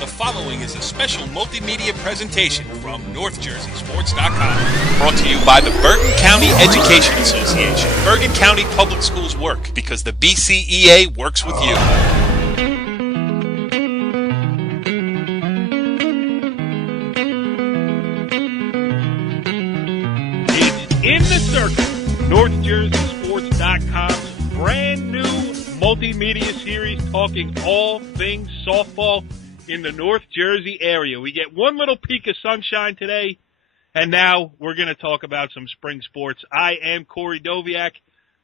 The following is a special multimedia presentation from NorthJerseySports.com. Brought to you by the Bergen County Education Association. Bergen County Public Schools work because the BCEA works with you. It's In the Circle, NorthJerseySports.com's brand new multimedia series talking all things softball in the North Jersey area. We get one little peek of sunshine today, and now we're going to talk about some spring sports. I am Corey Doviak.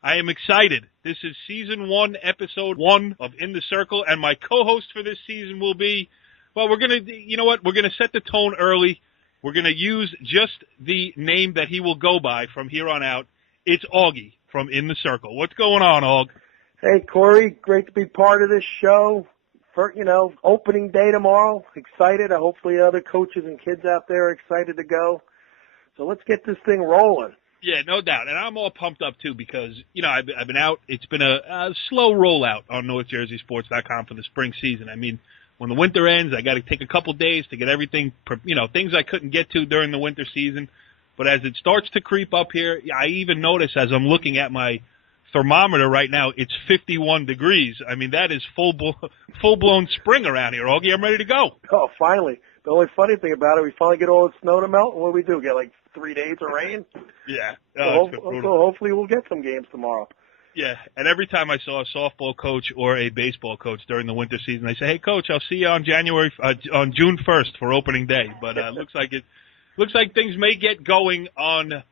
I am excited. This is Season 1, Episode 1 of In the Circle, and my co-host for this season will be, well, we're going to, you know what, we're going to set the tone early. We're going to use just the name that he will go by from here on out. It's Auggie from In the Circle. What's going on, Aug? Hey, Corey, great to be part of this show. For, opening day tomorrow. Excited. Hopefully other coaches and kids out there are excited to go. So let's get this thing rolling. Yeah, no doubt. And I'm all pumped up, too, because, I've been out. It's been a slow rollout on NorthJerseySports.com for the spring season. I mean, when the winter ends, I got to take a couple days to get everything, things I couldn't get to during the winter season. But as it starts to creep up here, I even notice as I'm looking at my thermometer right now, it's 51 degrees. I mean, that is full-blown spring around here, Augie. I'm ready to go. Oh, finally. The only funny thing about it, we finally get all the snow to melt, and what do we do? Get like 3 days of rain? Yeah. So hopefully we'll get some games tomorrow. Yeah, and every time I saw a softball coach or a baseball coach during the winter season, they say, "Hey, coach, I'll see you on June 1st for opening day." But looks like things may get going on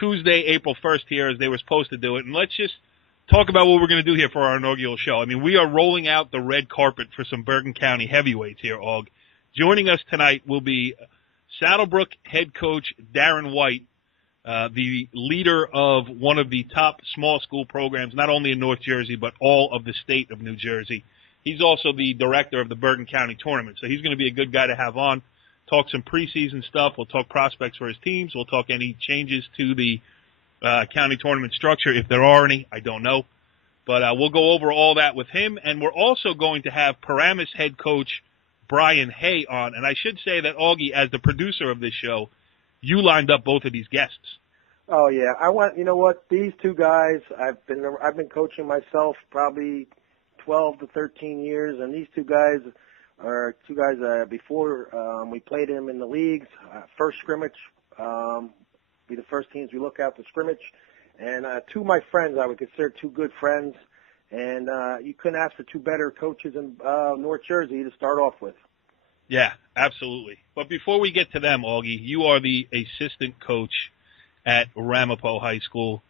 Tuesday, April 1st here as they were supposed to do it. And let's just talk about what we're going to do here for our inaugural show. I mean, we are rolling out the red carpet for some Bergen County heavyweights here, Aug. Joining us tonight will be Saddle Brook head coach Darren White, the leader of one of the top small school programs, not only in North Jersey, but all of the state of New Jersey. He's also the director of the Bergen County Tournament, so he's going to be a good guy to have on. Talk some preseason stuff. We'll talk prospects for his teams. We'll talk any changes to the county tournament structure, if there are any. I don't know. But we'll go over all that with him. And we're also going to have Paramus head coach Brian Hay on. And I should say that, Augie, as the producer of this show, you lined up both of these guests. Oh, yeah. These two guys, I've been coaching myself probably 12 to 13 years, and these two guys are before we played them in the leagues. First scrimmage, be the first teams we look out to scrimmage. And two of my friends, I would consider two good friends. And you couldn't ask for two better coaches in North Jersey to start off with. Yeah, absolutely. But before we get to them, Augie, you are the assistant coach at Ramapo High School.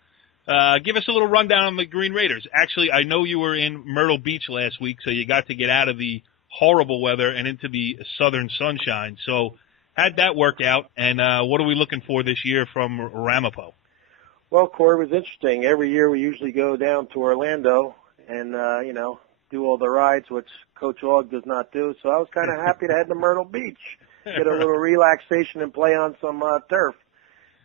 Give us a little rundown on the Green Raiders. Actually, I know you were in Myrtle Beach last week, so you got to get out of the horrible weather and into the southern sunshine. So how'd that work out, and what are we looking for this year from Ramapo? Well, Corey, it was interesting. Every year we usually go down to Orlando and, do all the rides, which Coach Aug does not do. So I was kind of happy to head to Myrtle Beach, get a little relaxation and play on some turf.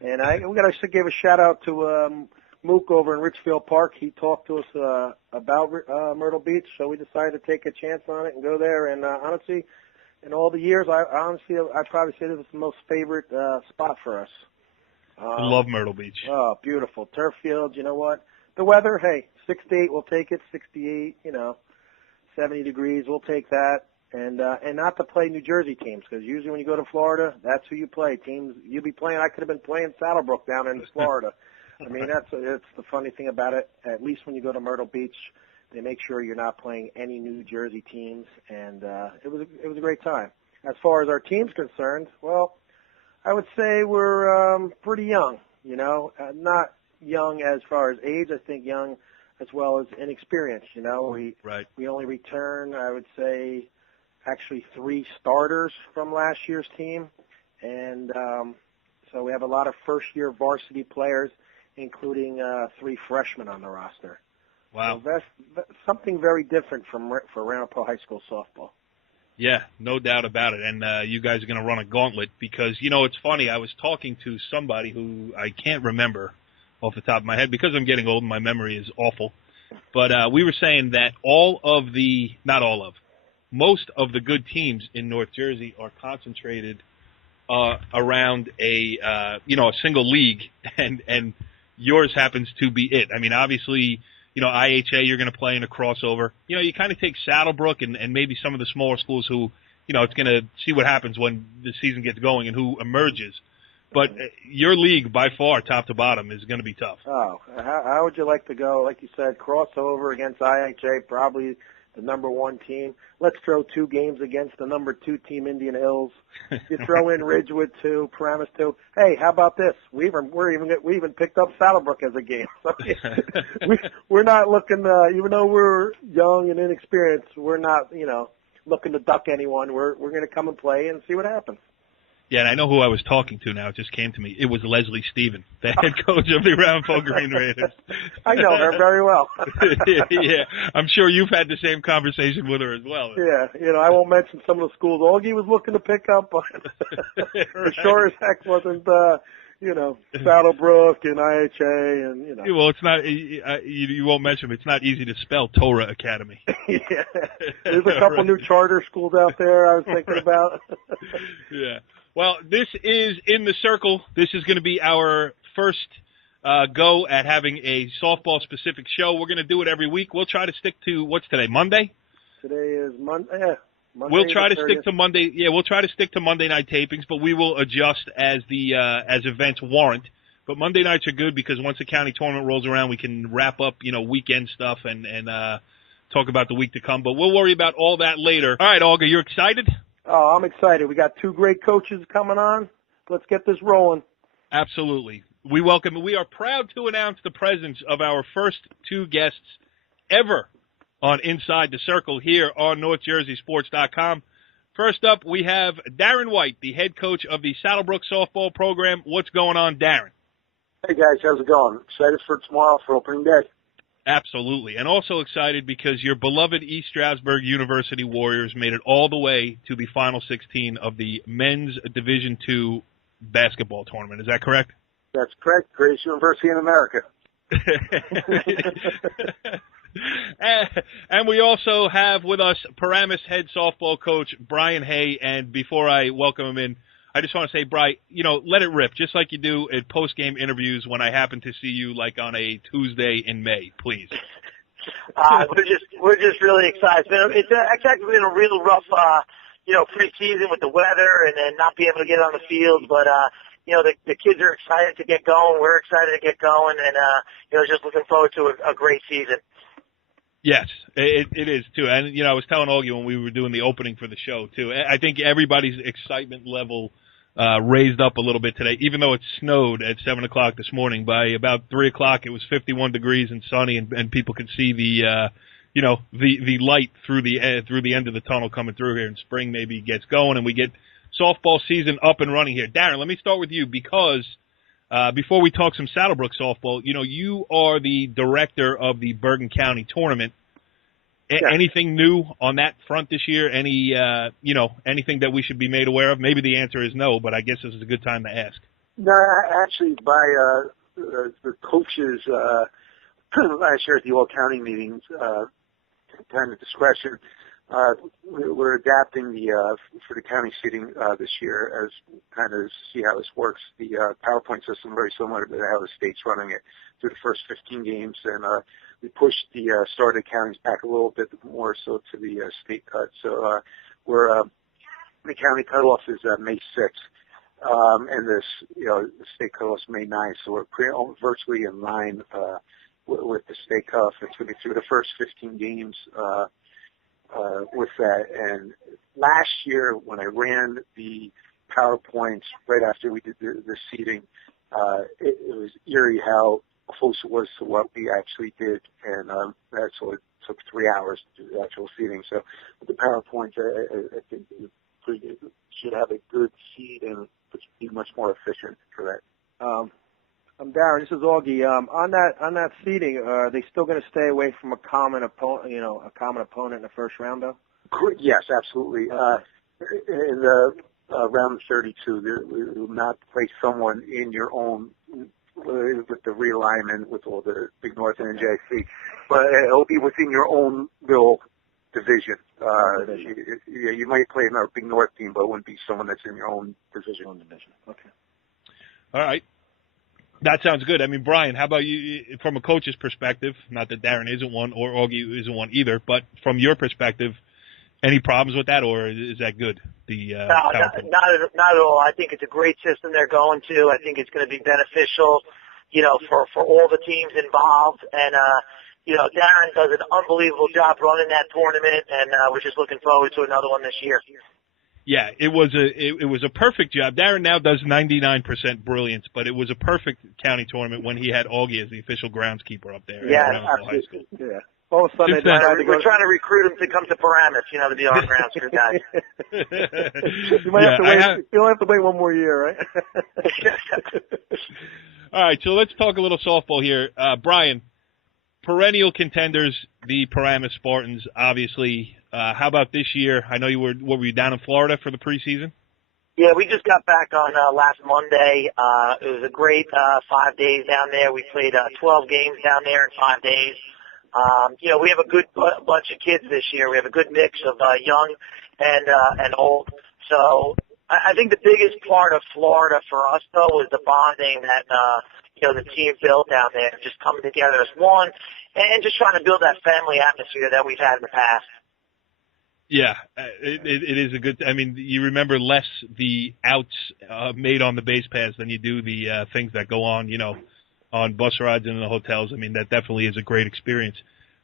And we got to give a shout-out to Mook over in Richfield Park. He talked to us about Myrtle Beach, so we decided to take a chance on it and go there. And honestly, in all the years, I'd probably say this is the most favorite spot for us. I love Myrtle Beach. Oh, beautiful. Turf fields, you know what? The weather, hey, 68, we'll take it. 68, 70 degrees, we'll take that. And not to play New Jersey teams, because usually when you go to Florida, that's who you play. Teams you'll be playing, I could have been playing Saddle Brook down in Florida. I mean, it's the funny thing about it. At least when you go to Myrtle Beach, they make sure you're not playing any New Jersey teams, and it was a great time. As far as our team's concerned, well, I would say we're pretty young. Not young as far as age. I think young as well as inexperienced. We only return, I would say, actually 3 starters from last year's team, and so we have a lot of first-year varsity players, including 3 freshmen on the roster. Wow. So that's something very different for Ramapo High School softball. Yeah, no doubt about it. And you guys are going to run a gauntlet because, it's funny. I was talking to somebody who I can't remember off the top of my head because I'm getting old and my memory is awful. But we were saying that most of the good teams in North Jersey are concentrated around a single league, and yours happens to be it. I mean, obviously, IHA, you're going to play in a crossover. You kind of take Saddle Brook and maybe some of the smaller schools who, it's going to see what happens when the season gets going and who emerges. But your league, by far, top to bottom, is going to be tough. Oh, how would you like to go? Like you said, crossover against IHA, probably the number 1 team. Let's throw 2 games against the number 2 team, Indian Hills. You throw in Ridgewood 2, Paramus 2. Hey, how about this? We even picked up Saddle Brook as a game. So we're not looking, even though we're young and inexperienced, we're not, looking to duck anyone. We're going to come and play and see what happens. Yeah, and I know who I was talking to now. It just came to me. It was Leslie Stephen, the head coach of the Ramapo Green Raiders. I know her very well. Yeah, I'm sure you've had the same conversation with her as well. Yeah, I won't mention some of the schools Auggie was looking to pick up, but for sure as heck wasn't, Saddle Brook and IHA and, Well, it's not, you won't mention them. It's not easy to spell Torah Academy. Yeah. There's a couple new charter schools out there I was thinking about. Yeah. Well, this is In the Circle. This is going to be our first go at having a softball-specific show. We're going to do it every week. We'll try to stick to, what's today, Monday? Today is Monday. Yeah. We'll try to stick to Monday. Yeah, we'll try to stick to Monday night tapings, but we will adjust as as events warrant. But Monday nights are good because once the county tournament rolls around, we can wrap up, weekend stuff and talk about the week to come. But we'll worry about all that later. All right, Olga, you're excited? Oh, I'm excited. We got 2 great coaches coming on. Let's get this rolling. Absolutely. We are proud to announce the presence of our first 2 guests ever on Inside the Circle here on NorthJerseySports.com. First up, we have Darren White, the head coach of the Saddle Brook softball program. What's going on, Darren? Hey, guys. How's it going? Excited for tomorrow for opening day. Absolutely. And also excited because your beloved East Stroudsburg University Warriors made it all the way to the Final 16 of the Men's Division II basketball tournament. Is that correct? That's correct. Greatest university in America. And we also have with us Paramus head softball coach Brian Hay. And before I welcome him in, I just want to say, Brian, let it rip, just like you do at post-game interviews when I happen to see you, like, on a Tuesday in May, please. We're just really excited. It's actually been a real rough, pre-season with the weather and then not being able to get on the field. But, the kids are excited to get going. We're excited to get going, and just looking forward to a great season. Yes, it is, too. And, I was telling Augie when we were doing the opening for the show, too, I think everybody's excitement level raised up a little bit today, even though it snowed at 7 o'clock this morning. By about 3 o'clock, it was 51 degrees and sunny, and people could see the light through the end of the tunnel coming through here, and spring maybe gets going, and we get softball season up and running here. Darren, let me start with you because before we talk some Saddle Brook softball, you are the director of the Bergen County Tournament. Yeah. Anything new on that front this year? Anything that we should be made aware of? Maybe the answer is no, but I guess this is a good time to ask. No, actually, by the coaches last year at the all-county meetings, time of discretion, we're adapting for the county seating this year as kind of see how this works. The PowerPoint system very similar to how the state's running it through the first 15 games, and we pushed the start of the counties back a little bit more so to the state cut. So the county cutoff is May 6th, and the state cutoff is May 9th. So we're virtually in line with the state cutoff. It's going to be through the first 15 games. With that. And last year when I ran the PowerPoints right after we did the seating, it was eerie how close it was to what we actually did. And that's what it took 3 hours to do the actual seating. So with the PowerPoints, I think we should have a good feed and be much more efficient for that. I'm Darren. This is Auggie. On that seating, are they still going to stay away from a common opponent? A common opponent in the first round, though. Yes, absolutely. In the round 32, we will not play someone in your own with the realignment with all the Big North and NJC, but it'll be within your own little division. You might play another Big North team, but it wouldn't be someone that's in your own division. Okay. All right. That sounds good. I mean, Brian, how about you, from a coach's perspective, not that Darren isn't one or Auggie isn't one either, but from your perspective, any problems with that, or is that good? No, not at all. I think it's a great system they're going to. I think it's going to be beneficial, for all the teams involved. And, Darren does an unbelievable job running that tournament, and we're just looking forward to another one this year. Yeah, it was a perfect job. Darren now does 99% brilliance, but it was a perfect county tournament when he had Auggie as the official groundskeeper up there. Yeah, absolutely. Yeah. All of a sudden, we're trying to recruit him to come to Paramus, to be our groundskeeper guy. You might have to wait. You'll have to wait one more year, right? All right, so let's talk a little softball here. Brian, perennial contenders, the Paramus Spartans, obviously. How about this year? I know were you down in Florida for the preseason? Yeah, we just got back on last Monday. It was a great 5 days down there. We played 12 games down there in 5 days. We have a good bunch of kids this year. We have a good mix of young and old. So I think the biggest part of Florida for us, though, was the bonding that the team built down there, just coming together as one, and just trying to build that family atmosphere that we've had in the past. Yeah, it is a good. I mean, you remember less the outs made on the base paths than you do the things that go on, on bus rides and in the hotels. I mean, that definitely is a great experience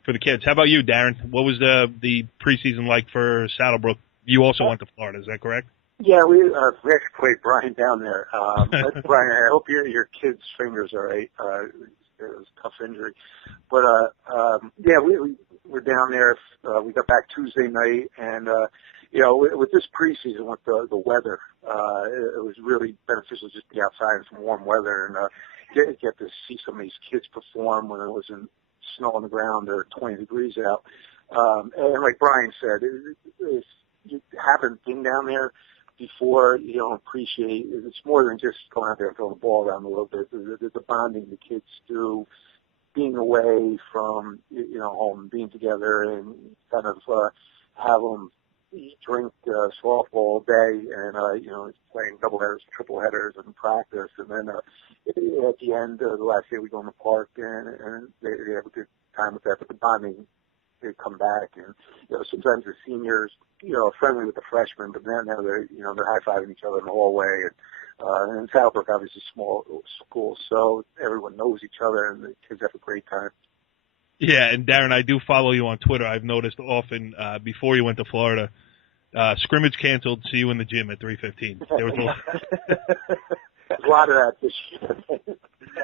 for the kids. How about you, Darren? What was the preseason like for Saddle Brook? You also went to Florida, is that correct? Yeah, we actually played Brian down there. Brian, I hope your kid's fingers are right. It was a tough injury, but we're down there. We got back Tuesday night, and with this preseason, with the weather, it was really beneficial just to be outside in some warm weather and get to see some of these kids perform when it wasn't snow on the ground or 20 degrees out. And like Brian said, if you haven't been down there before, you don't appreciate it. It's more than just going out there and throwing the ball around a little bit. The bonding the kids do, being away from home, being together, and kind of have them drink softball all day, and playing double headers, triple headers, and practice, and then at the end, the last day we go in the park, and they have a good time with that. But the bonding, they come back, and sometimes the seniors are friendly with the freshmen, but then now they're high-fiving each other in the hallway, and Saddle Brook obviously small school, so everyone knows each other, and the kids have a great time. Yeah, and Darren, I do follow you on Twitter. I've noticed often before you went to Florida, scrimmage canceled. See you in the gym at 3:15. There was a lot of that this year.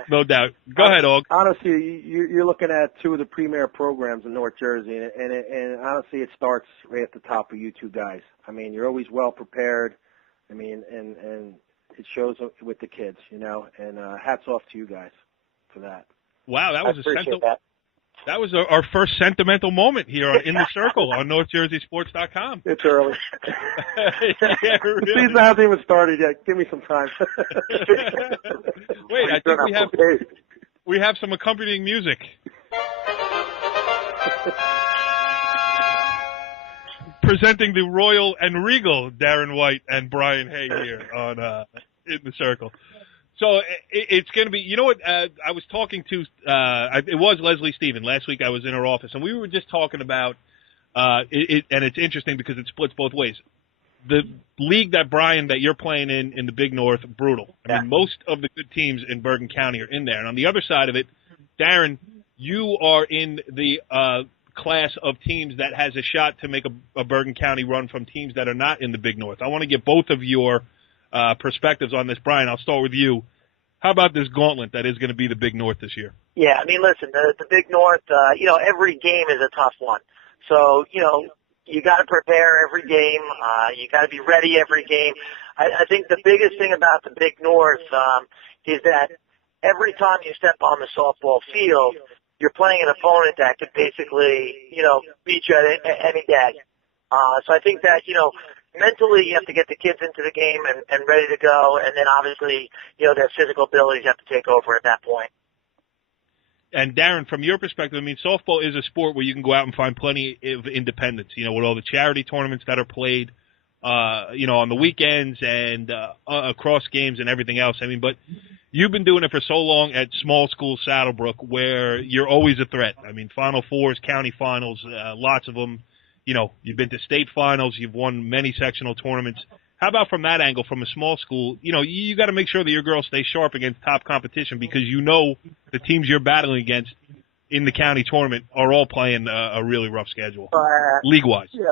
No doubt. Go ahead, Og. Honestly, you're looking at two of the premier programs in North Jersey, and honestly, it starts right at the top of you two guys. I mean, you're always well prepared. I mean, and it shows with the kids, and hats off to you guys for that. Wow, that was that was our first sentimental moment here in the circle on NorthJerseySports.com. It's early. Yeah, really. The season hasn't even started yet. Give me some time. Wait, I think we have some accompanying music. Presenting the Royal and Regal Darren White and Brian Hay here on in the circle. So it's going to be, you know what, I was talking to, it was Leslie Stephen. Last week I was in her office, and we were just talking about, and it's interesting because it splits both ways. The league that you're playing in the Big North, brutal. I mean, most of the good teams in Bergen County are in there. And on the other side of it, Darren, you are in the class of teams that has a shot to make a Bergen County run from teams that are not in the Big North. I want to get both of your perspectives on this. Brian, I'll start with you. How about this gauntlet that is going to be the Big North this year? Yeah, I mean, listen, the Big North, every game is a tough one. So, you got to prepare every game. You got to be ready every game. I think the biggest thing about the Big North is that every time you step on the softball field, you're playing an opponent that could basically, beat you at any day. So I think that, mentally you have to get the kids into the game and ready to go, and then obviously, their physical abilities have to take over at that point. And Darren, from your perspective, I mean, softball is a sport where you can go out and find plenty of independence, you know, with all the charity tournaments that are played, you know, on the weekends and across games and everything else. I mean, but you've been doing it for so long at small school Saddle Brook where you're always a threat. I mean, Final Fours, county finals, lots of them. You know, you've been to state finals, you've won many sectional tournaments. How about from that angle, from a small school, you know, you got to make sure that your girls stay sharp against top competition because you know the teams you're battling against in the county tournament are all playing a really rough schedule, league-wise. Yeah,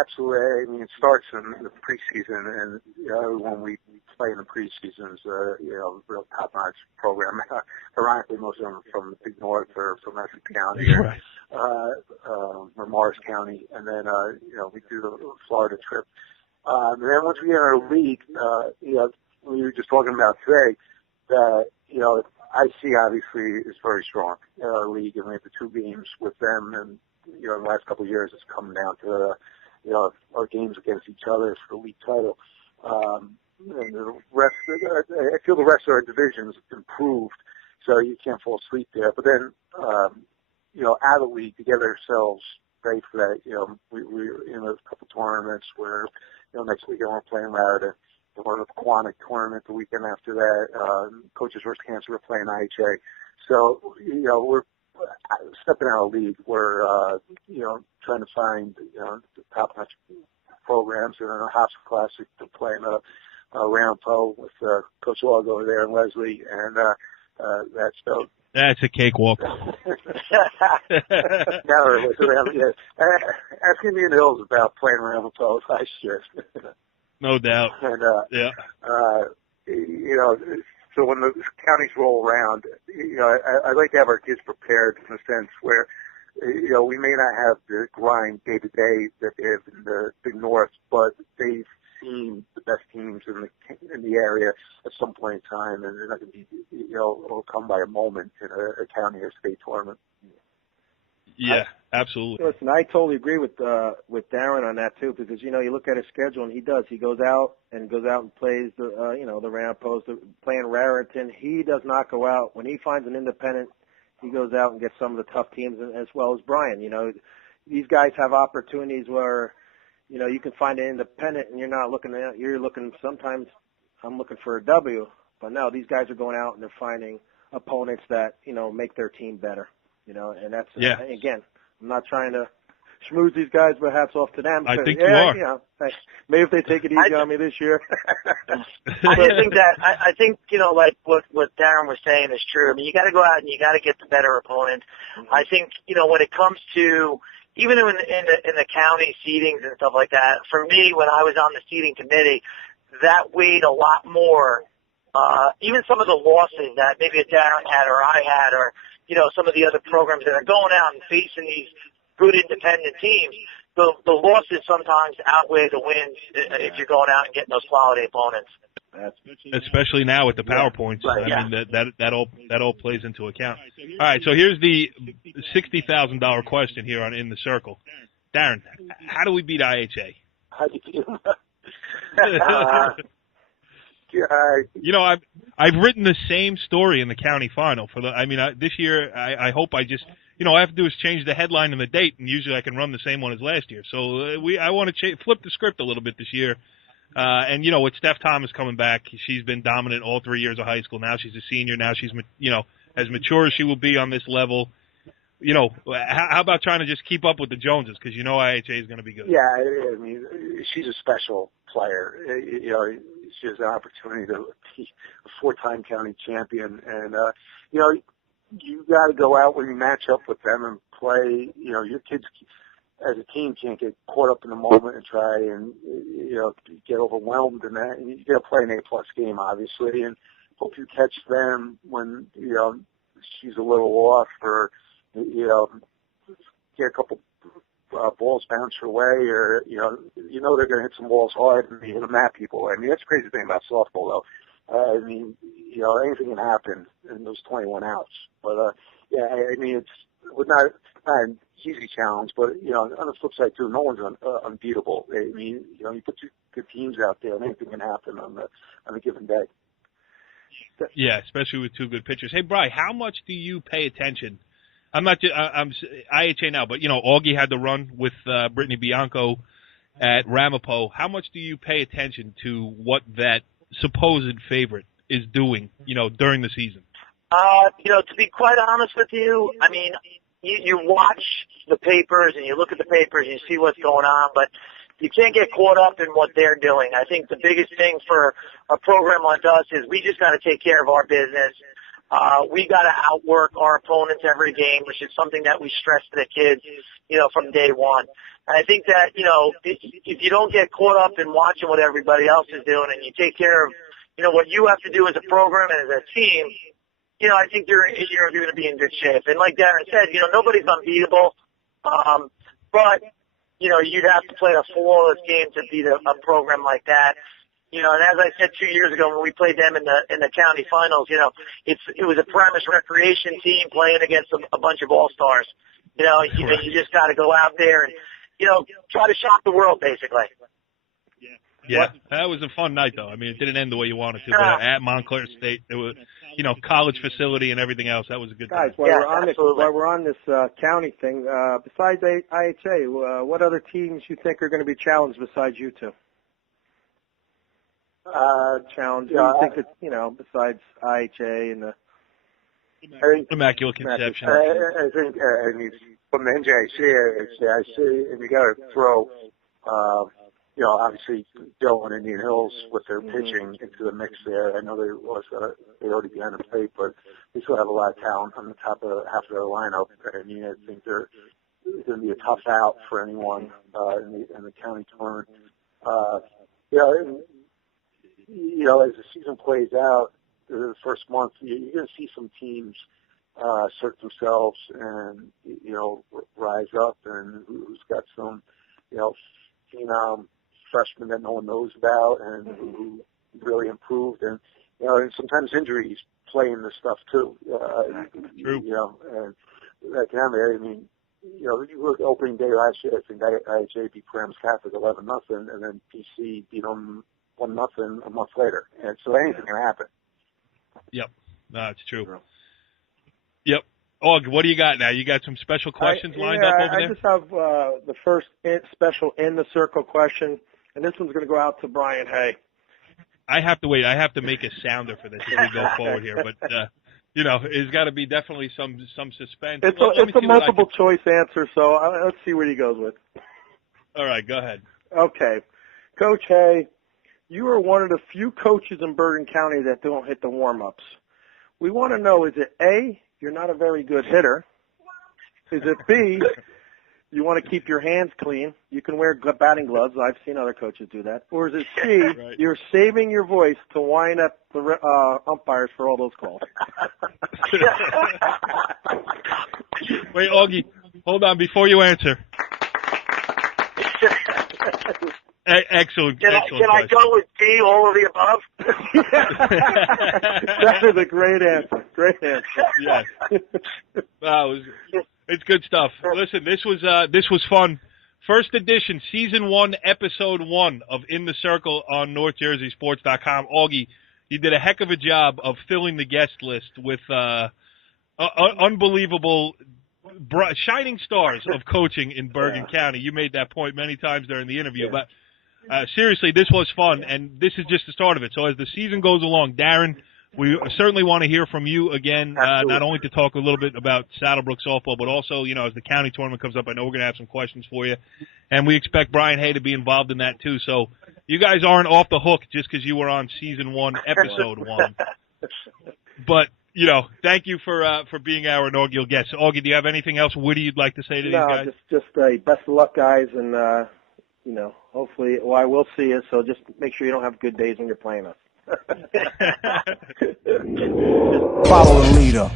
absolutely. I mean, it starts in the preseason, and you know, when we play in the preseasons, you know, real top-notch program. Ironically, most of them are from the Big North or from Essex County or Morris County, and then you know, we do the Florida trip. And then once we get in our league, you know, we were just talking about today that, you know, IC obviously is very strong in our league, and we have the 2 games with them, and, you know, in the last couple of years it's come down to, you know, our games against each other for the league title. And the rest, I feel the rest of our divisions improved, so you can't fall asleep there. But then, you know, out of the league to get ourselves ready for that, you know, we're in a couple tournaments where, you know, next weekend we're playing Raritan. We're in a Quantic tournament the weekend after that. Coaches vs. Cancer, we're playing IHA. So, you know, we're stepping out of the league. We're, you know, trying to find, you know, the top-notch programs in our House Classic to play in a Rampo with Coach Auggie over there and Leslie, and that's dope. That's a cakewalk. Ask Indian Hills about playing Rampo last year. No doubt. And, yeah. You know, so when the counties roll around, you know, I like to have our kids prepared in a sense where, you know, we may not have the grind day to day that they have in the Big North, but they've seen the best teams in the area at some point in time, and they're not going to be, you know, overcome by a moment in a county or state tournament. Yeah, absolutely. Listen, I totally agree with Darren on that too, because you know you look at his schedule and he goes out and plays the you know, the Rampos, playing Raritan. He does not go out when he finds an independent. He goes out and gets some of the tough teams, as well as Brian. You know, these guys have opportunities where, you know, you can find an independent and you're not looking at, you're looking, sometimes I'm looking for a W, but no, these guys are going out and they're finding opponents that, you know, make their team better. You know, and that's, again, I'm not trying to schmooze these guys, but hats off to them. I think you are. You know, maybe if they take it easy on me this year. I think, you know, like what Darren was saying is true. I mean, you got to go out and you got to get the better opponent. Mm-hmm. I think, you know, when it comes to, even in the county seedings and stuff like that, for me, when I was on the seeding committee, that weighed a lot more. Even some of the losses that maybe a Darren had or I had, or, you know, some of the other programs that are going out and facing these good independent teams, the losses sometimes outweigh the wins if you're going out and getting those quality opponents. Especially now with the PowerPoints. Right, I mean, that all plays into account. All right, so here's the $60,000 question here on In the Circle. Darren, how do we beat IHA? How do you You know, I've written the same story in the county final for the. I mean, this year I hope I just, you know, all I have to do is change the headline and the date, and usually I can run the same one as last year. So I want to flip the script a little bit this year. And you know, with Steph Thomas coming back, she's been dominant all 3 years of high school. Now she's a senior. Now she's, you know, as mature as she will be on this level. You know, how about trying to just keep up with the Joneses? Because you know IHA is going to be good. Yeah, I mean, she's a special player. You know, she has an opportunity to be a 4-time county champion, and you know, you got to go out when you match up with them and play. You know, your kids as a team can't get caught up in the moment and try and, you know, get overwhelmed in that. And you got to play an A+ game, obviously, and hope you catch them when, you know, she's a little off, or, you know, get a couple balls bounce her way, or, you know they're going to hit some balls hard and you're going to map people. I mean, that's the crazy thing about softball, though. I mean, you know, anything can happen in those 21 outs. But, yeah, I mean, it's not an easy challenge, but, you know, on the flip side, too, no one's unbeatable. I mean, you know, you put two good teams out there and anything can happen on a given day. Yeah, especially with two good pitchers. Hey, Bri, how much do you pay attention? I'm IHA now, but Auggie had the run with Brittany Bianco at Ramapo. How much do you pay attention to what that supposed favorite is doing, during the season? To be quite honest with you, I mean, you watch the papers and you look at the papers and you see what's going on, but you can't get caught up in what they're doing. I think the biggest thing for a program like us is we just got to take care of our business. We got to outwork our opponents every game, which is something that we stress to the kids, from day one. And I think that, if you don't get caught up in watching what everybody else is doing and you take care of, what you have to do as a program and as a team, I think you're going to be in good shape. And like Darren said, nobody's unbeatable. But, you'd have to play a flawless game to beat a program like that. And as I said 2 years ago when we played them in the county finals, it was a Paramus recreation team playing against a bunch of all-stars. You just got to go out there and, try to shock the world, basically. Yeah, that was a fun night, though. I mean, it didn't end the way you wanted to, but at Montclair State, it was, college facility and everything else. That was a good time. Guys, while we're on this county thing, besides IHA, what other teams you think are going to be challenged besides you two? Challenge. You think that, besides IHA and the Immaculate Conception. I think, from the NJIC, and you got to throw, obviously Joe and Indian Hills with their pitching into the mix there. I know they already behind the plate, but they still have a lot of talent on the top of half of their lineup. I mean, I think they're going to be a tough out for anyone in the county tournament. As the season plays out, the first month, you're going to see some teams assert themselves and, rise up, and who's got some, phenom freshmen that no one knows about and who really improved. And, and sometimes injuries play in this stuff, too. True. And that can happen. I mean, you look at opening day last year, I think IHA beat Paramus Catholic 11-0, and then PC beat them 1-0 a month later. And so anything can happen. Yep. No, it's true. Yep. Aug, what do you got now? You got some special questions lined up over there? I just have the first special in the circle question, and this one's going to go out to Brian Hay. I have to wait. I have to make a sounder for this as we go forward here, but there's got to be definitely some suspense. It's a multiple choice answer, so let's see what he goes with. All right, go ahead. Okay, Coach Hay, you are one of the few coaches in Bergen County that don't hit the warm-ups. We want to know: is it A, you're not a very good hitter? Is it B, you want to keep your hands clean? You can wear batting gloves. I've seen other coaches do that. Or is it C, right, you're saving your voice to whine at the umpires for all those calls? Wait, Augie, hold on before you answer. Excellent. Can I go with D, all of the above? That is a great answer. Great answer. Yes. Wow, it's good stuff. Listen, this was fun. First edition, season 1, episode 1 of In the Circle on NorthJerseySports.com. Augie, you did a heck of a job of filling the guest list with unbelievable shining stars of coaching in Bergen County. You made that point many times during the interview, but seriously, this was fun, and this is just the start of it. So as the season goes along, Darren, we certainly want to hear from you again, not only to talk a little bit about Saddle Brook softball, but also, as the county tournament comes up, I know we're going to have some questions for you, and we expect Brian Hay to be involved in that too. So you guys aren't off the hook just because you were on season 1, episode 1. But thank you for being our inaugural guest. Augie, do you have anything else witty you'd like to say to these guys? No, just best of luck, guys, and hopefully, I will see you. So just make sure you don't have good days when you're playing us. Follow the leader.